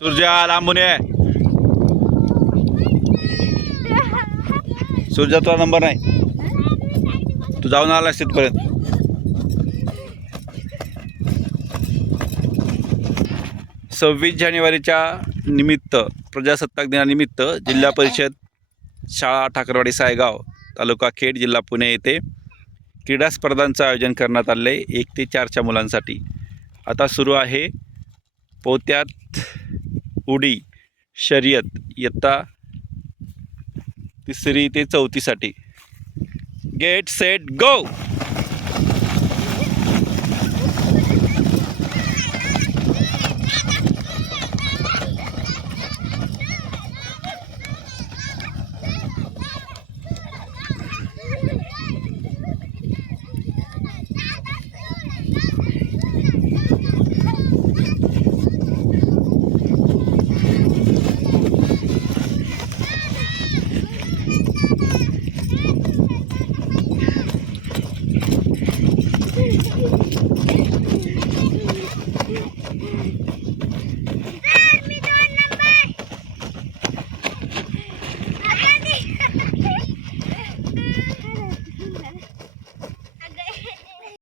सूर्या लांबून ये. सूर्या तुला नंबर नाही. तू जाऊन आलास तिथपर्यंत. सव्वीस जानेवारीच्या निमित्त प्रजासत्ताक दिनानिमित्त जिल्हा परिषद शाळा ठाकरवाडी सायगाव तालुका खेड जिल्हा पुणे येथे क्रीडा स्पर्धांचं आयोजन करण्यात आले एक ते चारच्या मुलांसाठी. आता सुरू आहे पोत्यात उडी शर्यत इयत्ता तिसरी ते चौथीसाठी. Get set go